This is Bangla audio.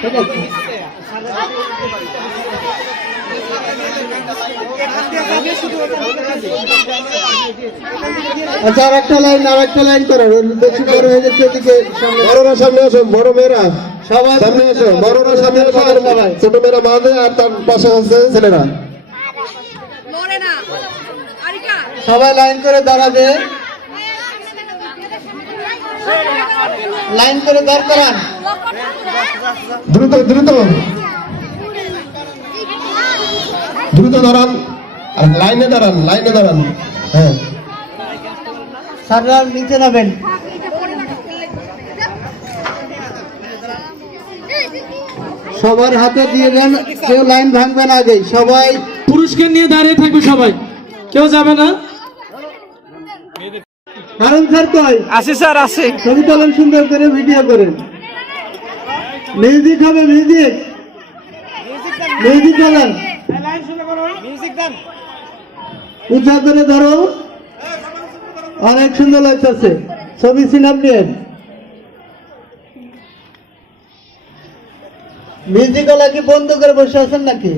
ঠিক আছে। আচ্ছা, আর একটা লাইন করো, বেশি বড় হয়ে যাচ্ছে এদিকে। বড়রা সামনে আসো, বড় মেয়েরা সবাই সামনে আসো, বড়রা সামনে আসো, ছোট মেয়েরা মাঝে, আর তার পাশে আছে ছেলেরা। সবাই লাইন করে দাঁড়াবে, লাইন করে দাঁড় করান। দ্রুত দ্রুত দ্রুত দাঁড়ান, আর লাইনে দাঁড়ান। হ্যাঁ, স্যাররা নিচে নামেন। সবার হাতে দিয়ে দেন, কেউ লাইন ভাঙবে না আগে। সবাই পুরস্কার নিয়ে দাঁড়িয়ে থাকবে, সবাই কেউ যাবে না। হারুন স্যার কই? আসি স্যার, আসি। ছবি তোলেন সুন্দর করে, ভিডিও করেন। মিউজিক হবে, মিউজিক তোলেন, উঁচা করে ধরো, অনেক সুন্দর লাগতেছে। ছবি সিনাপ নিয়ে মিউজিক ওলা কি বন্ধ করে বসে আছেন নাকি?